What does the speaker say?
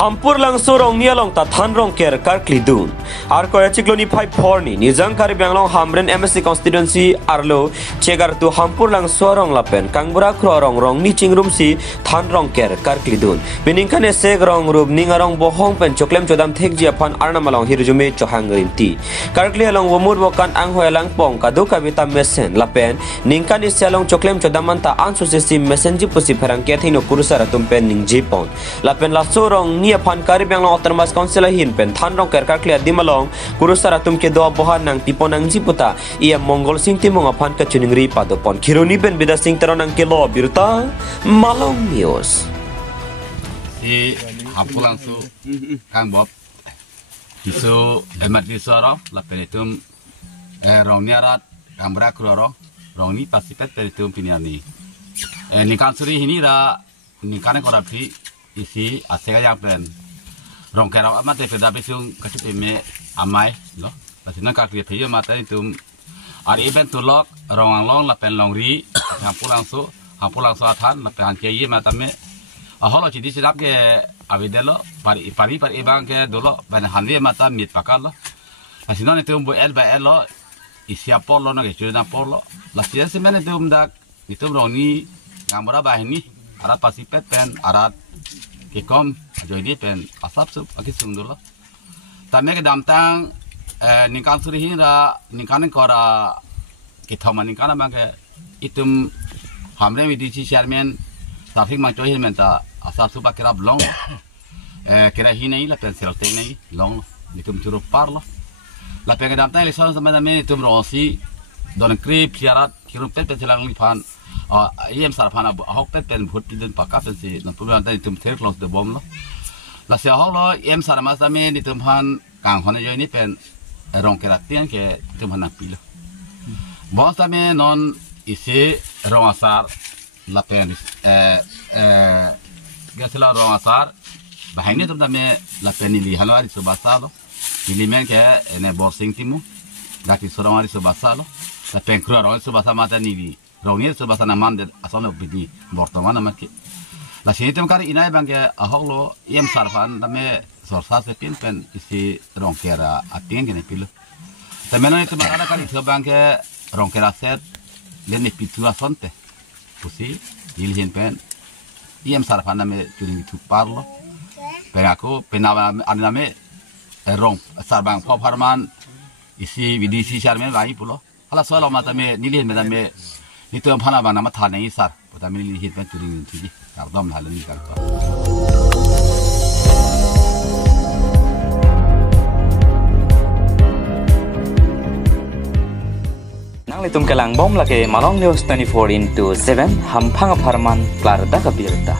Hampur lang sorong nialong ta thanrong ker karkli dun. Ar koya chikloni 5-4 ni nizang kari banglong hamren MSC constituency arlo chegar tu hampur lang sorong lapen kangbura krorong rong ni chingrum si thanrong ker karkli dun. Biningkane seg rong rub ningarong bohong pen choklem chodam thek ji aphan arnamalong hirjume chohangrin ti. Karkli along womur bokan ang hoyalang pong kadu kabita mesen lapen ningkani selong choklem chodamanta ansusisi mesenji pusi pherang kethino kurusara tumpen ning jipon. Lapen la sorong ni aphan kari banglong otormas council hin pen thanrong ker karkli dimalong kurusara tumke do bohan nang tiponang jiputa ia mongol sing timong aphan ka chuningri padopon khironi ben bida sing teronang ke lo birta malong news si hapulang su kang bob isu emat di suara la penitum rong niarat kambra kroro rong ni pasipet penitum piniani ni kansuri hini da ni kane korapi isi asega yang pen rong kerap amat peda bisung kasih peme amai lo pasti nak kakek peye mata itu hari event tulok rong anglong la pen long ri hapulang su athan la pen kiye mata me aholo chidi sidap ke avidelo pari ibang ke dolo ban hanwe mata mit pakalo pasti non itu bu el ba elo isi apolo na ke chuna apolo la siasi mene itu dak itu rong ni ngamora bahini arat pasti pen arat kekom jadi pen asap sup aki sundula tamnya ke damtang ningkan suri hira ningkan kora kita maningkan abang ke itum hamre vidisi chairman traffic manco hin menta asap sup akira blong kira hina la pen selte nei long itum turu parlo la pen ke damtang election sama dame itum rosi don krip siarat kirum pen selang lipan IM sarapana ahok pen भूत दिन पक्का से नपुरान तनी तुम थेर close the Baum लो लसे ahok lo IM sarama same ni तुम han kang hone joini pen rong keraktian ke तुम han pilo bos same non isi rong asar la pen gasela rong asar bahine तुम dame la pen li halwari subasalo ili men ke ene borsing timu gati soramari subasalo la pen kru rong subasama tani li Rongnya sebasa naman de asal lo bini bortoman nama ki. La sini tem kari inai bang ke ahok lo IM sarfan name sorsa se pin pen isi rongkera atien kene pilo. Temeno itu makana kari sebang ke rongkera set dan ni pitu asonte. Pusi ilhin pen IM sarfan name turing itu parlo. Pen aku penawa ane name rong sarbang pop harman isi vidisi charmen lagi pulo. Hala soal mata me nilhin me name itu yang mana bang nama thane isar, pertama ini hit ben turing tuji, kardom halan ini kalko. Nang litum kelang bom lagi Malong News 24/7 hampang aparman klar da kabirta.